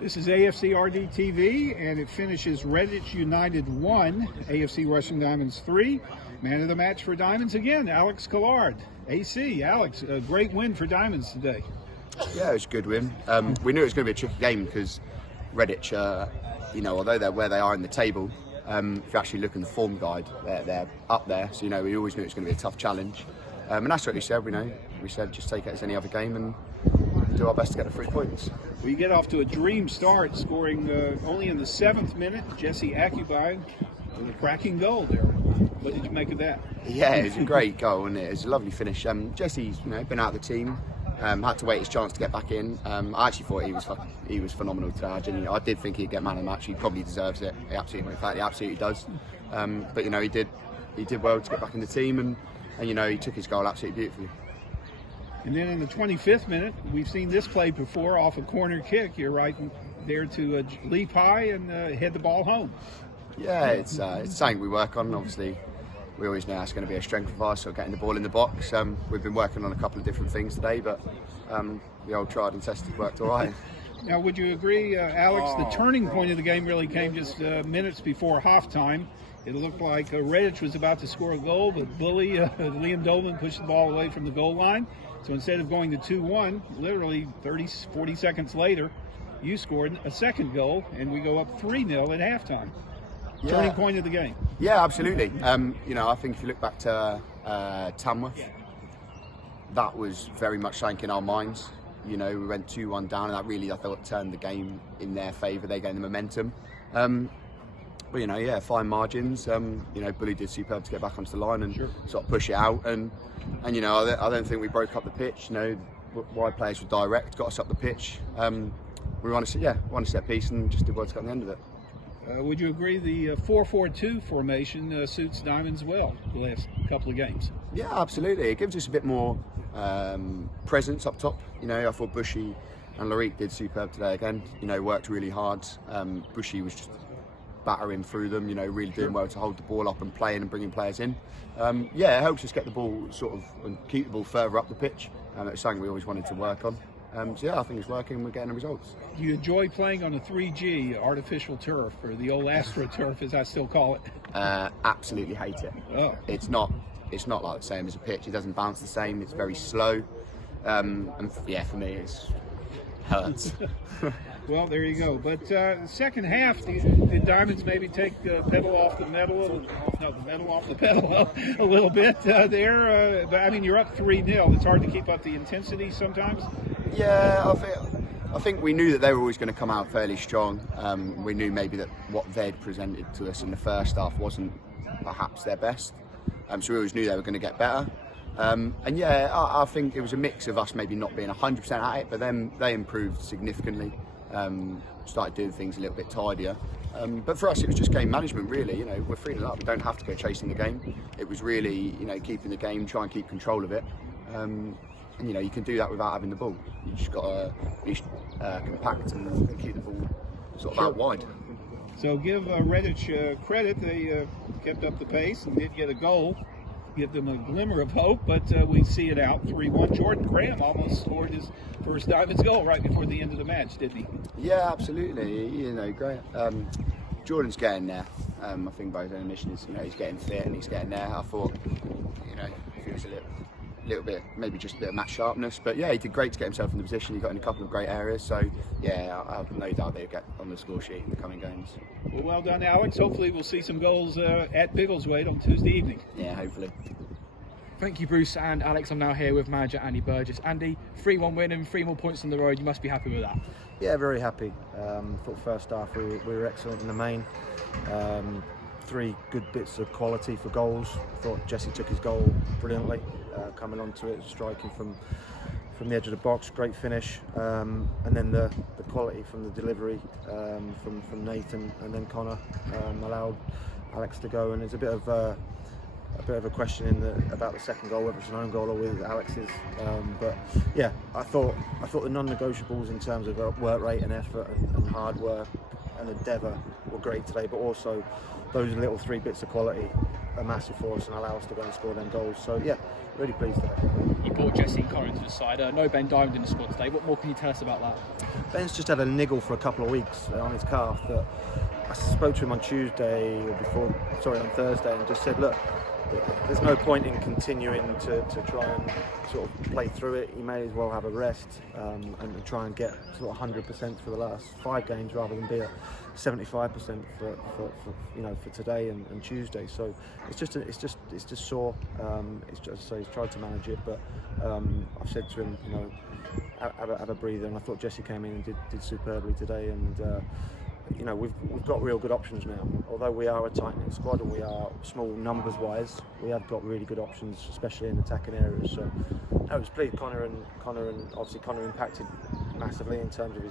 This is AFCRDTV, and it finishes Redditch United 1, AFC Rushden Diamonds 3. Man of the match for Diamonds again, Alex Collard. AC, Alex, a great win for Diamonds today. Yeah, it was a good win. We knew it was going to be a tricky game because Redditch, although they're where they are in the table, if you actually look in the form guide, they're up there. So, we always knew it was going to be a tough challenge. And that's what we said, we said just take it as any other game and do our best to get the 3 points. We get off to a dream start, scoring only in the 7th minute. Jesse Accuby with a cracking goal there. What did you make of that? Yeah, it was a great goal, and it was a lovely finish. Jesse's been out of the team, had to wait his chance to get back in. I actually thought he was phenomenal today. I did think he'd get man of the match. He probably deserves it. He absolutely does. But he did well to get back in the team, and he took his goal absolutely beautifully. And then in the 25th minute, we've seen this play before off a corner kick. You're right there to leap high and head the ball home. Yeah, it's something we work on. Obviously, we always know that's going to be a strength of ours, so getting the ball in the box. We've been working on a couple of different things today, but the old tried and tested worked all right. Now, would you agree, Alex, the turning point of the game really came just minutes before halftime? It looked like Redditch was about to score a goal, but bully Liam Dolan pushed the ball away from the goal line. So instead of going to 2-1, literally 40 seconds later, you scored a second goal, and we go up 3-0 at halftime. Yeah. Turning point of the game. Yeah, absolutely. I think if you look back to Tamworth, that was very much something in our minds. We went 2-1 down, and that really, I thought, turned the game in their favour. They gained the momentum. But fine margins. Bully did superb to get back onto the line and sort of push it out. And I don't think we broke up the pitch. Wide players were direct, got us up the pitch. We won a set piece and just did well to get on the end of it. Would you agree the 4-4-2 formation suits Diamonds well the last couple of games? Yeah, absolutely. It gives us a bit more presence up top. I thought Bushy and Larique did superb today again. Worked really hard. Bushy was just battering through them, really doing well to hold the ball up and playing and bringing players in. It helps us get the ball and keep the ball further up the pitch. It's something we always wanted to work on. I think it's working and we're getting the results. Do you enjoy playing on a 3G artificial turf, or the old AstroTurf as I still call it? Absolutely hate it. Oh. It's not like the same as a pitch. It doesn't bounce the same. It's very slow. For me it hurts. Well, there you go. But the second half, the Diamonds maybe take the pedal off the metal, the metal off the pedal a little bit there. But you're up 3-0. It's hard to keep up the intensity sometimes. Yeah, I think we knew that they were always going to come out fairly strong. We knew maybe that what they'd presented to us in the first half wasn't perhaps their best. So we always knew they were going to get better. I think it was a mix of us maybe not being 100% at it, but then they improved significantly. Started doing things a little bit tidier. But for us, it was just game management, really. We're 3-0 up. We don't have to go chasing the game. It was really, keeping the game, try and keep control of it. You can do that without having the ball. You just got to be compact and keep the ball sort of out wide. So give Redditch credit. They kept up the pace and did get a goal. Give them a glimmer of hope, but we see it out 3-1. Jordan Prem almost scored his first Diamonds goal right before the end of the match, didn't he? Yeah, absolutely. Great. Jordan's getting there. I think by his own admission is, he's getting fit and he's getting there. I thought, if he was a little bit, maybe just a bit of match sharpness, but yeah, he did great to get himself in the position. He got in a couple of great areas, so yeah, I have no doubt they'll get on the score sheet in the coming games. Well done, Alex. Hopefully we'll see some goals at Biggleswade on Tuesday evening. Yeah, hopefully. Thank you, Bruce and Alex. I'm now here with manager Andy Burgess. Andy, 3-1 win and 3 more points on the road. You must be happy with that. Yeah, very happy. Thought first half we were excellent in the main. 3 good bits of quality for goals. Thought Jesse took his goal brilliantly, coming onto it, striking from the edge of the box, great finish. And then the quality from the delivery from Nathan and then Connor allowed Alex to go. And there's a bit of a question about the second goal, whether it's an own goal or with Alex's. But yeah, I thought the non-negotiables in terms of work rate and effort and hard work and endeavour were great today, but also those little 3 bits of quality are massive for us and allow us to go and score them goals. So yeah, really pleased today. You brought Jesse and Connor into the side. No Ben Diamond in the squad today. What more can you tell us about that? Ben's just had a niggle for a couple of weeks on his calf. That I spoke to him on on Thursday, and just said, look, there's no point in continuing to try and sort of play through it. You may as well have a rest and try and get sort of 100% for the last 5 games rather than be at 75% for today and Tuesday. So it's just sore. It's just, so he's tried to manage it, but I've said to him, have a breather. And I thought Jesse came in and did superbly today. And we've got real good options now. Although we are a tight-knit squad and we are small numbers-wise, we have got really good options, especially in attacking areas. So I was pleased. Connor and obviously Connor impacted massively in terms of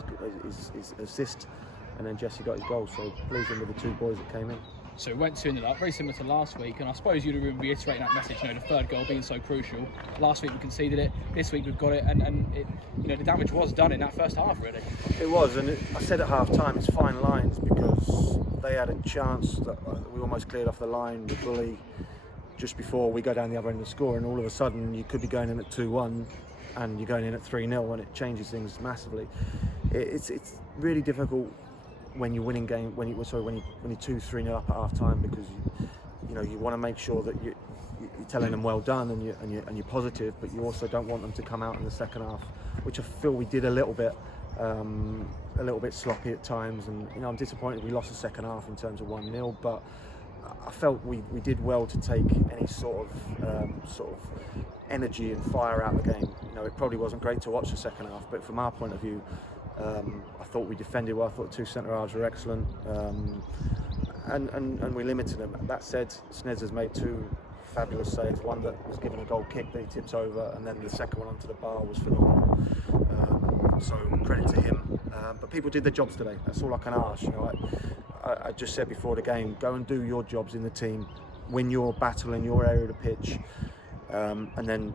his assist, and then Jesse got his goal. So pleased with the 2 boys that came in. So it went 2-0 up, very similar to last week, and I suppose you'd have been reiterating that message, the third goal being so crucial. Last week we conceded it, this week we've got it, and it, the damage was done in that first half, really. It was, and I said at half time, it's fine lines, because they had a chance that we almost cleared off the line with Bully just before we go down the other end and score, and all of a sudden you could be going in at 2-1 and you're going in at 3-0, and it changes things massively. It's really difficult when you're winning game, when you're 2-3-0 up at half time, because you want to make sure that you're telling them well done and you're positive, but you also don't want them to come out in the second half, which I feel we did a little bit sloppy at times. And I'm disappointed we lost the second half in terms of 1-0, but I felt we did well to take any sort of energy and fire out of the game. It probably wasn't great to watch the second half, but from our point of view, I thought we defended well. I thought 2 centre halves were excellent, and we limited them. That said, Sneds has made 2 fabulous saves. One that was given a goal kick that he tipped over, and then the second one onto the bar was phenomenal. So credit to him. But people did their jobs today. That's all I can ask. I just said before the game, go and do your jobs in the team, win your battle in your area of the pitch, and then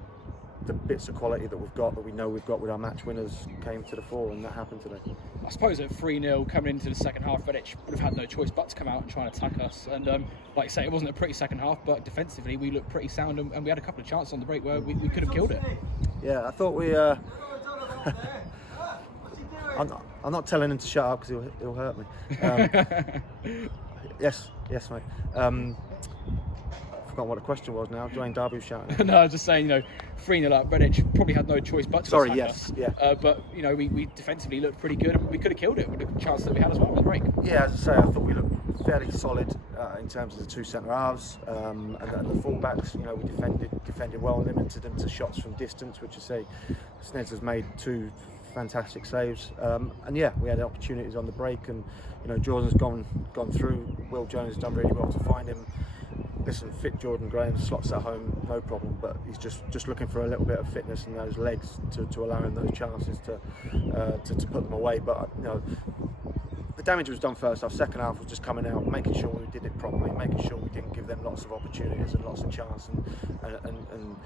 the bits of quality that we know we've got with our match winners came to the fore, and that happened today. I suppose at 3-0 coming into the second half, Redditch would have had no choice but to come out and try and attack us. And like I say, it wasn't a pretty second half, but defensively we looked pretty sound, and we had a couple of chances on the break where we could have killed it. Yeah, I thought we. I'm not telling him to shut up because he'll hurt me. Yes, mate. I forgot what the question was now. Dwayne Darby's shouting. No, I was just saying, 3-0 up, Redditch probably had no choice but to attack us. Yeah. But we defensively looked pretty good, and we could have killed it with the chance that we had as well on the break. Yeah, as I say, I thought we looked fairly solid in terms of the 2 centre halves and the full-backs. We defended well, limited them to shots from distance, which I say Sneds has made 2 fantastic saves, and yeah, we had opportunities on the break, and Jordan's gone through. Will Jones has done really well to find him. Listen, fit Jordan Graham slots at home, no problem, but he's just looking for a little bit of fitness and those legs to allow him those chances to put them away. But the damage was done first half. Second half was just coming out, making sure we did it properly, making sure we didn't give them lots of opportunities and lots of chance, and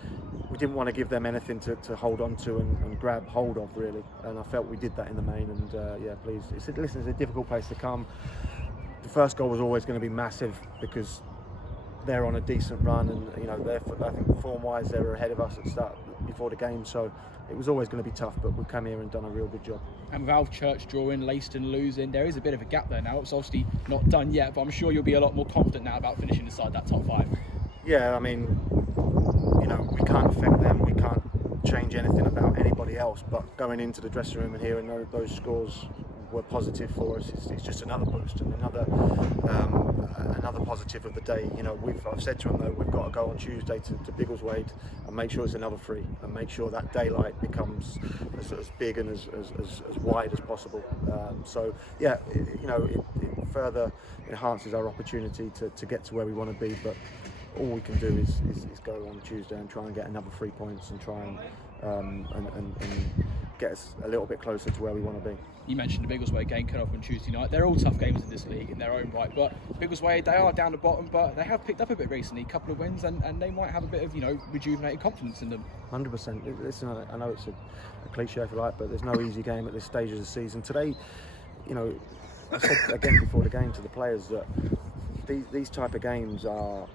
we didn't want to give them anything to hold on to and grab hold of, really. And I felt we did that in the main, and yeah, please. It's a difficult place to come. The first goal was always going to be massive because they're on a decent run, and I think form-wise they were ahead of us at the start before the game, so it was always going to be tough. But we've come here and done a real good job. And with Alf Church drawing, Leiston losing, there is a bit of a gap there now. It's obviously not done yet, but I'm sure you'll be a lot more confident now about finishing inside that top 5. Yeah, I mean, we can't affect them, we can't change anything about anybody else, but going into the dressing room and hearing those scores were positive for us. It's just another boost and another positive of the day. I've said to them that we've got to go on Tuesday to Biggleswade and make sure it's another 3, and make sure that daylight becomes as big and as wide as possible. So yeah, it further enhances our opportunity to get to where we want to be. But all we can do is go on Tuesday and try and get another 3 points and try and get us a little bit closer to where we want to be. You mentioned the Biggleswade game cut off on Tuesday night. They're all tough games in this league in their own right, but Biggleswade, they are down the bottom, but they have picked up a bit recently, a couple of wins, and they might have a bit of rejuvenated confidence in them. 100%. Listen, I know it's a cliche if you like, but there's no easy game at this stage of the season. Today, I said again before the game to the players that these type of games are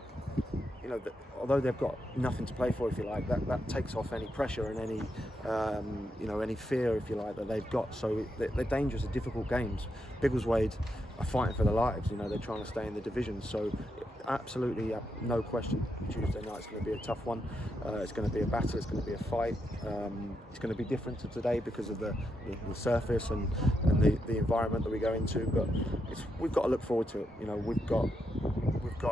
you know, although they've got nothing to play for, if you like, that takes off any pressure and any you know, any fear, if you like, that they've got. So they're dangerous, difficult games. Biggleswade are fighting for their lives. You know, they're trying to stay in the division. So absolutely, no question, Tuesday night's going to be a tough one. It's going to be a battle. It's going to be a fight. It's going to be different to today because of the surface and the environment that we go into. But we've got to look forward to it. You know, we've got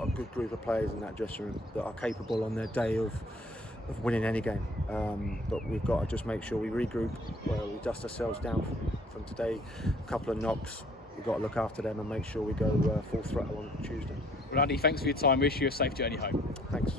a good group of players in that dressing room that are capable on their day of winning any game. But we've got to just make sure we regroup, we dust ourselves down from today. A couple of knocks. We've got to look after them and make sure we go full throttle on Tuesday. Well, Andy, thanks for your time. Wish you a safe journey home. Thanks.